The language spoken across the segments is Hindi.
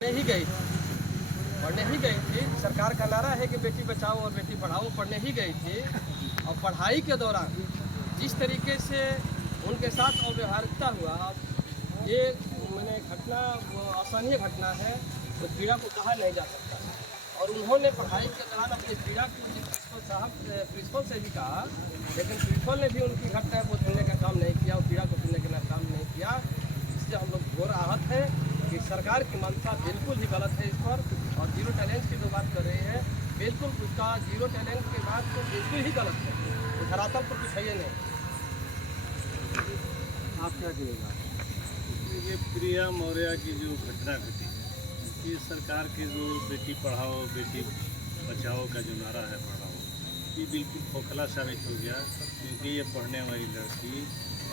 पढ़ने ही गई थी। सरकार का नारा है कि बेटी बचाओ और बेटी पढ़ाओ। पढ़ने ही गई थी और पढ़ाई के दौरान जिस तरीके से उनके साथ अव्यवहारिकता हुआ, ये मैंने घटना असहनीय घटना है। तो पीड़ा को कहा नहीं जा सकता। और उन्होंने पढ़ाई के दौरान अपनी पीड़ा को प्रिंसिपल से भी कहा, लेकिन प्रिंसिपल ने भी उनकी घटना को सुनने का काम नहीं किया और पीड़ा को सुनने का काम नहीं किया। इससे हम लोग घोर आहत हैं कि सरकार की मंशा बिल्कुल ही गलत है इस पर। और जीरो टैलेंट की जो बात कर रही है, बिल्कुल उसका जीरो टैलेंट की बात तो बिल्कुल ही गलत है। तो धरातल पर कुछ है नहीं। आप क्या कहिएगा? ये प्रिया मौर्य की जो घटना घटी है, ये सरकार के जो बेटी पढ़ाओ बेटी बचाओ का जो नारा है पढ़ाओ, ये बिल्कुल खोखला साबित हो गया। क्योंकि ये पढ़ने वाली लड़की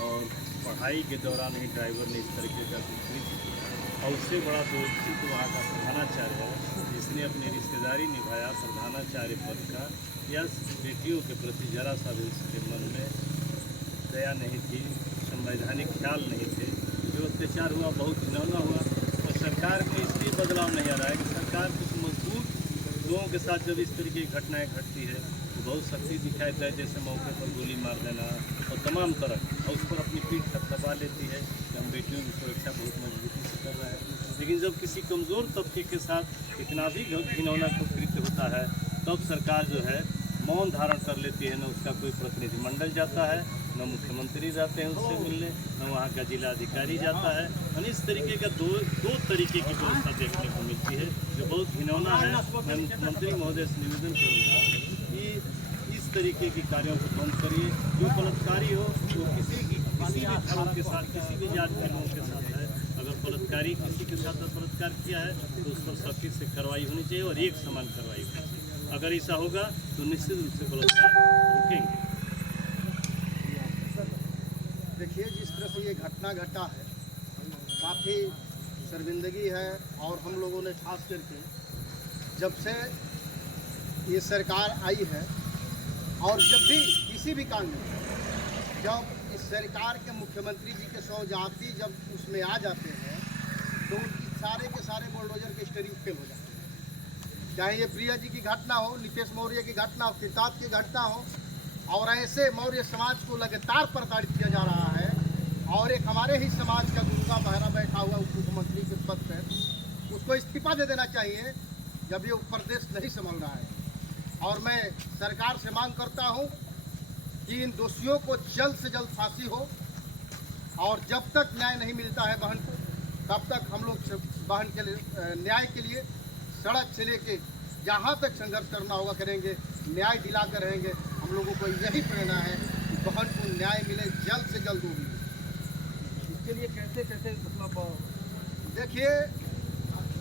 और पढ़ाई के दौरान ही ड्राइवर ने इस तरीके का विपरीत किया। और उससे बड़ा दोषी तो वहाँ का प्रधानाचार्य है, जिसने अपनी रिश्तेदारी निभाया प्रधानाचार्य पद का। या बेटियों के प्रति जरा सा भी उसके मन में दया नहीं थी, संवैधानिक ख्याल नहीं थे। जो अत्याचार हुआ बहुत घिनौना हुआ। और सरकार में इसलिए बदलाव नहीं आ रहा है कि सरकार कुछ मजबूत लोगों के साथ जब इस तरीके की घटनाएँ घटती है तो बहुत सख्ती दिखाई देती है, जैसे मौके पर गोली मार देना और तमाम तरह, और उस पर अपनी पीठ थपथपा लेती है कि हम बेटियों की सुरक्षा बहुत मजबूती से कर रहे हैं। लेकिन जब किसी कमज़ोर तबके के साथ इतना भी घिनौना कृत्य होता है, तब सरकार जो है मौन धारण कर लेती है। न उसका कोई प्रतिनिधिमंडल जाता है, न मुख्यमंत्री जाते हैं उससे मिलने, न वहाँ का जिलाधिकारी जाता है। और इस तरीके का दो तरीके की व्यवस्था देखने को मिलती है, जो बहुत घिनौना है। मैं मुख्यमंत्री महोदय से निवेदन करूँगा कि इस तरीके के कार्यों को बंद करिए। जो बलात्कारी हो वो किसी भी धर्म के साथ, किसी भी जाति के लोगों के साथ है, अगर बलात्कारी किसी के साथ बलात्कार किया है तो उस पर सख्ती से कार्रवाई होनी चाहिए और एक समान कार्रवाई होनी चाहिए। अगर ऐसा होगा तो निश्चित रूप से बलात्कार रुकेंगे। देखिए, जिस तरह से ये घटना घटा है काफ़ी शर्मिंदगी है। और हम लोगों ने खास करके जब से ये सरकार आई है और जब भी किसी भी काम में जब इस सरकार के मुख्यमंत्री जी के 100 जाति जब उसमें आ जाते हैं तो सारे के सारे बुलडोजर के स्टीयरिंग फेल हो जाते हैं। चाहे ये प्रिया जी की घटना हो, नीतीश मौर्य की घटना हो, किताब की घटना हो, और ऐसे मौर्य समाज को लगातार प्रताड़ित किया जा रहा है। और एक हमारे ही समाज का गुंगा बहरा बैठा हुआ उप मुख्यमंत्री के पद पर, उसको इस्तीफा दे देना चाहिए जब ये प्रदेश नहीं संभल रहा है। और मैं सरकार से मांग करता हूं कि इन दोषियों को जल्द से जल्द फांसी हो। और जब तक न्याय नहीं मिलता है बहन को, तब तक हम लोग बहन के लिए न्याय के लिए सड़क से लेके जहाँ तक संघर्ष करना होगा करेंगे, न्याय दिलाकर रहेंगे। हम लोगों को यही प्रेरणा है कि बहन को न्याय मिले, जल्द से जल्द होगी। इसके लिए कैसे मतलब देखिए,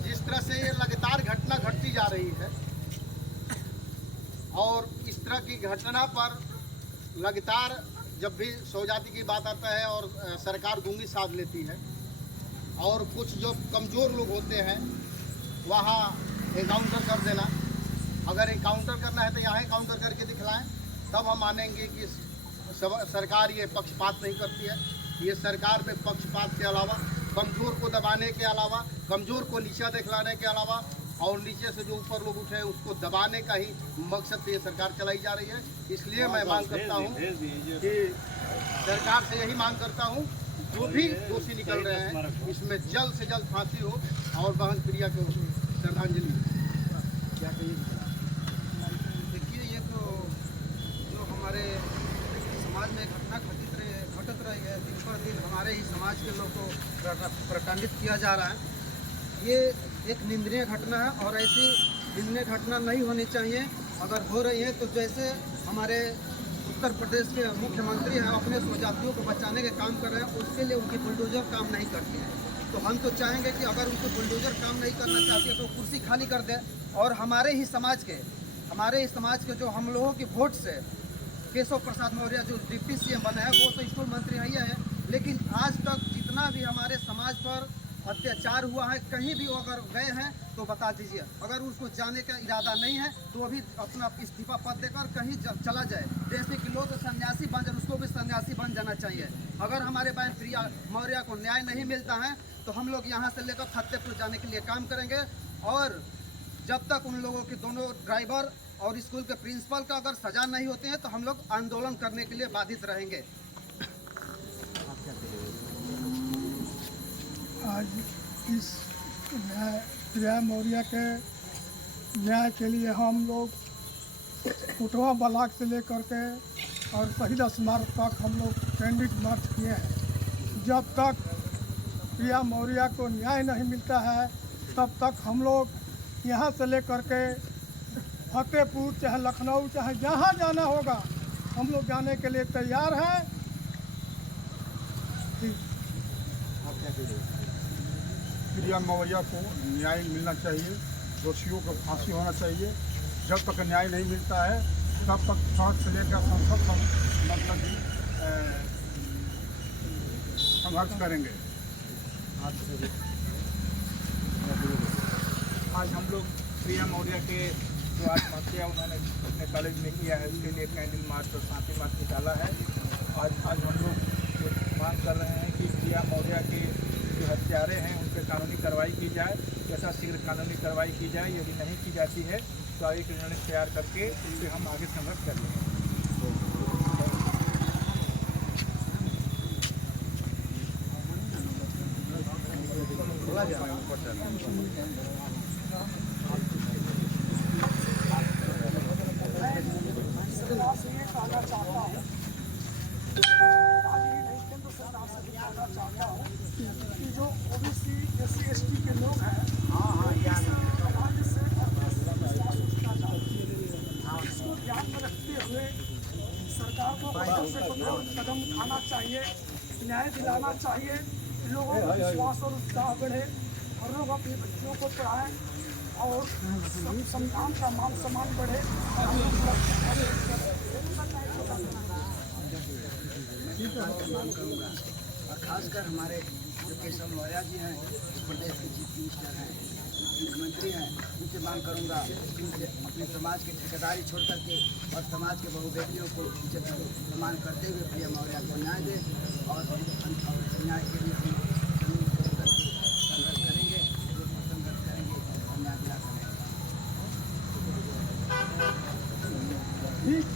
जिस तरह से ये लगातार घटना घटती जा रही है और इस तरह की घटना पर लगातार जब भी सौजाती की बात आता है और सरकार गूंगी साध लेती है, और कुछ जो कमज़ोर लोग होते हैं वहाँ एनकाउंटर कर देना। अगर एनकाउंटर करना है तो यहाँ एनकाउंटर करके दिखलाएं, तब हम मानेंगे कि सरकार ये पक्षपात नहीं करती है। ये सरकार में पक्षपात के अलावा, कमज़ोर को दबाने के अलावा, कमज़ोर को नीचा दिखलाने के अलावा, और नीचे से जो ऊपर लोग उठे हैं उसको दबाने का ही मकसद से ये सरकार चलाई जा रही है। इसलिए मैं मांग करता हूँ कि सरकार से यही मांग करता हूँ, जो भी दोषी निकल रहे हैं इसमें जल्द से जल्द फांसी हो और बहन प्रिया को श्रद्धांजलि। क्या कहिए? देखिए, ये तो जो हमारे समाज में घटना घटत रही है, दिन पर दिन हमारे ही समाज के लोग को प्रताड़ित किया जा रहा है। ये एक निंदनीय घटना है और ऐसी निंदनीय घटना नहीं होनी चाहिए। अगर हो रही है तो जैसे हमारे उत्तर प्रदेश के मुख्यमंत्री हैं अपने स्वजातियों को बचाने के काम कर रहे हैं, उसके लिए उनकी बुलडोजर काम नहीं करती है। तो हम तो चाहेंगे कि अगर उनको बुलडोजर काम नहीं करना चाहती है तो कुर्सी खाली कर दे। और हमारे ही समाज के जो हम लोगों की वोट से केशव प्रसाद मौर्य जो डिप्टी सीएम बने हैं, वो तो स्कूल मंत्री है, लेकिन आज तक जितना भी हमारे समाज पर अत्याचार हुआ है, कहीं भी वो अगर गए हैं तो बता दीजिए। अगर उसको जाने का इरादा नहीं है तो अभी अपना इस्तीफा पद देकर कहीं चला जाए। जैसे कि लोग सन्यासी बन जाए, उसको भी सन्यासी बन जाना चाहिए। अगर हमारे बहन प्रिया मौर्य को न्याय नहीं मिलता है तो हम लोग यहाँ से लेकर फतेहपुर जाने के लिए काम करेंगे। और जब तक उन लोगों के दोनों ड्राइवर और स्कूल के प्रिंसिपल का अगर सजा नहीं होते हैं तो हम लोग आंदोलन करने के लिए बाधित रहेंगे। आज इस प्रिया मौर्य के न्याय के लिए हम लोग कुटवा ब्लॉक से लेकर के और शहीद स्मारक तक हम लोग कैंडिड मार्च किए हैं। जब तक प्रिया मौर्य को न्याय नहीं मिलता है तब तक हम लोग यहाँ से लेकर के फतेहपुर चाहे लखनऊ चाहे जहाँ जाना होगा हम लोग जाने के लिए तैयार हैं। प्रिया मौर्य को न्याय मिलना चाहिए, दोषियों को फांसी होना चाहिए। जब तक न्याय नहीं मिलता है तब तक सड़क से लेकर संसद तक मतलब संघर्ष करेंगे। आज हम लोग प्रिया मौर्य के जो आत्महत्या उन्होंने अपने कॉलेज में किया है उसके लिए कैंडल मार्च और शांति मार्च निकाला है। आज हम लोग मांग कर रहे हैं कि प्रिया मौर्य के जो हत्यारे हैं उन पर कानूनी कार्रवाई की जाए, यथाशीघ्र कानूनी कार्रवाई की जाए। यदि नहीं की जाती है तो आगे की रणनीति तैयार करके इससे हम आगे संघर्ष करेंगे। जो ओबीसी एससी एसटी के लोग हैं इसको ध्यान में रखते हुए सरकार को कदम से कदम उठाना चाहिए, न्याय दिलाना चाहिए, लोगों को विश्वास और उत्साह बढ़े और लोग अपने बच्चों को पढ़ाएं और संविधान का मान सम्मान बढ़े। और खासकर हमारे जो केशव मौर्य जी हैं, इस प्रदेश के चीफ मिनिस्टर हैं, मुख्यमंत्री हैं, उनसे मांग करूंगा कि उनसे अपने समाज की ठेकेदारी छोड़ करके और समाज के बहु बेटियों को इज्जत सम्मान करते हुए प्रिया मौर्य को न्याय दें और न्याय के लिए हम संघर्ष करेंगे, संघर्ष करेंगे और न्याय दिला ठीक